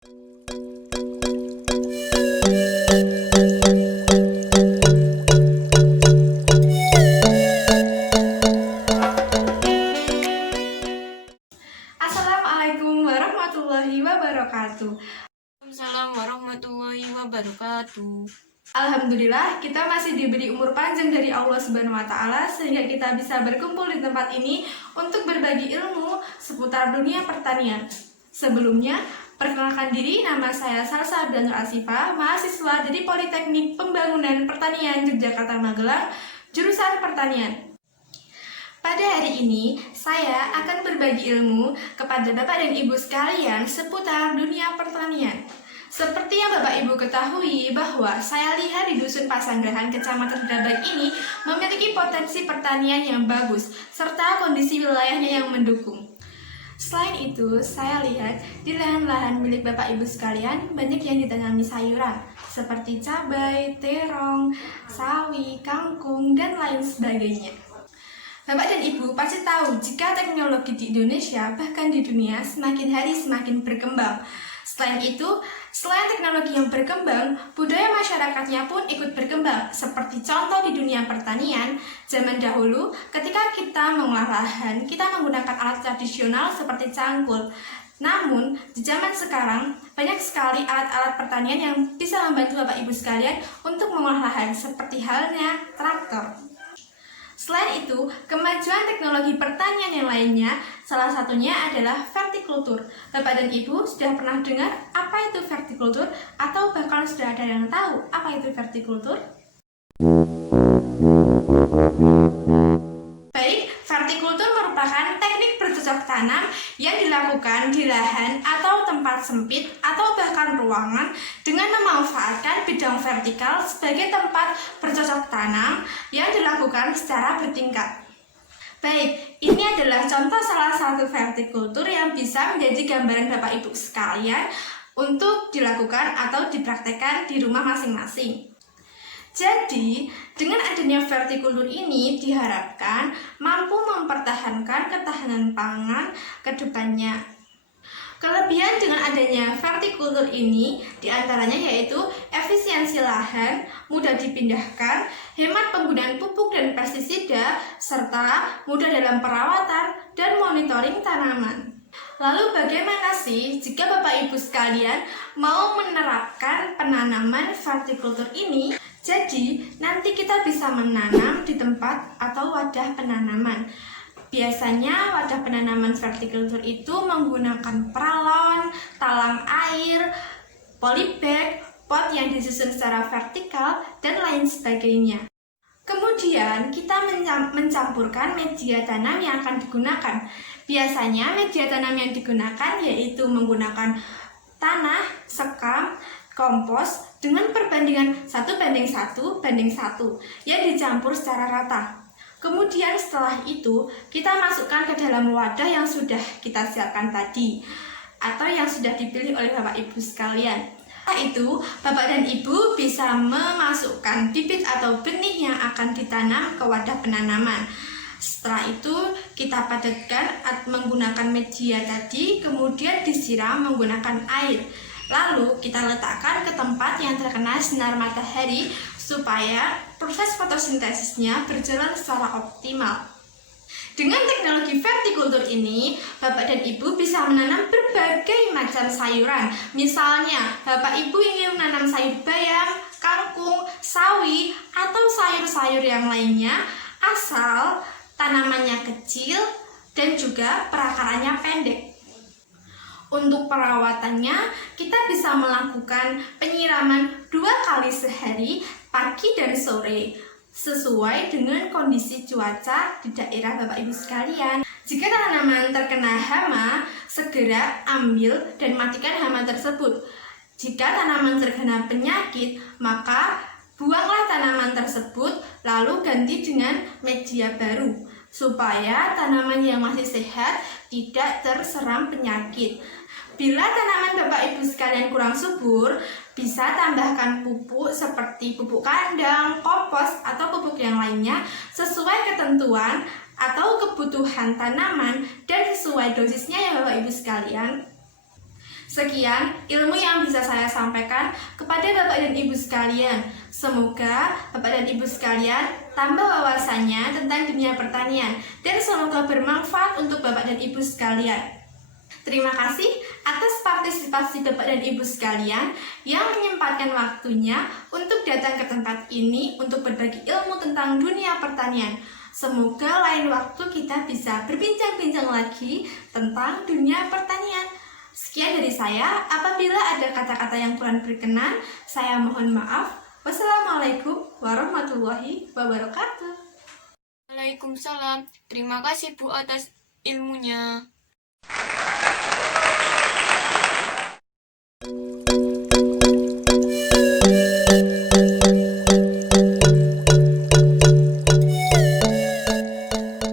Assalamualaikum warahmatullahi wabarakatuh. Waalaikumsalam warahmatullahi wabarakatuh. Alhamdulillah, kita masih diberi umur panjang dari Allah Subhanahu wa Ta'ala sehingga kita bisa berkumpul di tempat ini untuk berbagi ilmu seputar dunia pertanian. Sebelumnya, perkenalkan diri, nama saya Salsa Abdanur Asifa, mahasiswa dari Politeknik Pembangunan Pertanian Yogyakarta Magelang, jurusan Pertanian. Pada hari ini, saya akan berbagi ilmu kepada Bapak dan Ibu sekalian seputar dunia pertanian. Seperti yang Bapak Ibu ketahui bahwa saya lihat di Dusun Pasanggrahan, Kecamatan Drabak ini memiliki potensi pertanian yang bagus, serta kondisi wilayahnya yang mendukung. Selain itu, saya lihat di lahan-lahan milik Bapak Ibu sekalian banyak yang ditanami sayuran, seperti cabai, terong, sawi, kangkung, dan lain sebagainya. Bapak dan Ibu pasti tahu jika teknologi di Indonesia bahkan di dunia semakin hari semakin berkembang. Selain teknologi yang berkembang, budaya masyarakatnya pun ikut berkembang. Seperti contoh di dunia pertanian, zaman dahulu ketika kita mengolah lahan, kita menggunakan alat tradisional seperti cangkul. Namun, di zaman sekarang, banyak sekali alat-alat pertanian yang bisa membantu Bapak Ibu sekalian untuk mengolah lahan, seperti halnya traktor. Selain itu, kemajuan teknologi pertanian yang lainnya, salah satunya adalah vertikultur. Bapak dan Ibu sudah pernah dengar apa itu vertikultur atau bahkan sudah ada yang tahu apa itu vertikultur? Baik, vertikultur merupakan teknik bercocok tanam yang dilakukan di lahan atau tempat sempit atau bahkan ruangan dengan memanfaatkan bidang vertikal sebagai tempat bercocok tanam yang dilakukan secara bertingkat. Baik, ini adalah contoh salah satu vertikultur yang bisa menjadi gambaran Bapak Ibu sekalian untuk dilakukan atau dipraktekkan di rumah masing-masing. Jadi, dengan adanya vertikultur ini diharapkan mampu mempertahankan ketahanan pangan ke depannya. Kelebihan dengan adanya vertikultur ini diantaranya yaitu efisiensi lahan, mudah dipindahkan, hemat penggunaan pupuk dan pestisida, serta mudah dalam perawatan dan monitoring tanaman. Lalu bagaimana sih jika Bapak Ibu sekalian mau menerapkan penanaman vertikultur ini? Jadi, nanti kita bisa menanam di tempat atau wadah penanaman. Biasanya wadah penanaman vertikultur itu menggunakan paralon, talang air, polybag, pot yang disusun secara vertikal, dan lain sebagainya. Kemudian kita mencampurkan media tanam yang akan digunakan. Biasanya media tanam yang digunakan yaitu menggunakan tanah, sekam, kompos dengan perbandingan 1:1:1 yang dicampur secara rata. Kemudian setelah itu kita masukkan ke dalam wadah yang sudah kita siapkan tadi atau yang sudah dipilih oleh Bapak Ibu sekalian. Setelah itu, Bapak dan Ibu bisa memasukkan bibit atau benih yang akan ditanam ke wadah penanaman. Setelah itu, kita padatkan menggunakan media tadi, kemudian disiram menggunakan air. Lalu, kita letakkan ke tempat yang terkena sinar matahari supaya proses fotosintesisnya berjalan secara optimal. Dengan teknologi vertikultur ini, Bapak dan Ibu bisa menanam berbagai macam sayuran. Misalnya, Bapak Ibu ingin menanam sayur bayam, kangkung, sawi, atau sayur-sayur yang lainnya, asal tanamannya kecil dan juga perakarannya pendek. Untuk perawatannya, kita bisa melakukan penyiraman 2 kali sehari, pagi dan sore, sesuai dengan kondisi cuaca di daerah Bapak Ibu sekalian. Jika tanaman terkena hama, segera ambil dan matikan hama tersebut. Jika tanaman terkena penyakit, maka buanglah tanaman tersebut lalu ganti dengan media baru, supaya tanaman yang masih sehat tidak terserang penyakit. Bila tanaman Bapak Ibu sekalian kurang subur, bisa tambahkan pupuk seperti pupuk kandang, kompos, atau pupuk yang lainnya sesuai ketentuan atau kebutuhan tanaman dan sesuai dosisnya ya Bapak Ibu sekalian. Sekian ilmu yang bisa saya sampaikan kepada Bapak dan Ibu sekalian. Semoga Bapak dan Ibu sekalian tambah wawasannya tentang dunia pertanian dan semoga bermanfaat untuk Bapak dan Ibu sekalian. Terima kasih atas partisipasi Bapak dan Ibu sekalian yang menyempatkan waktunya untuk datang ke tempat ini untuk berbagi ilmu tentang dunia pertanian. Semoga lain waktu kita bisa berbincang-bincang lagi tentang dunia pertanian. Sekian dari saya, apabila ada kata-kata yang kurang berkenan, saya mohon maaf. Wassalamualaikum warahmatullahi wabarakatuh. Waalaikumsalam. Terima kasih Bu atas ilmunya.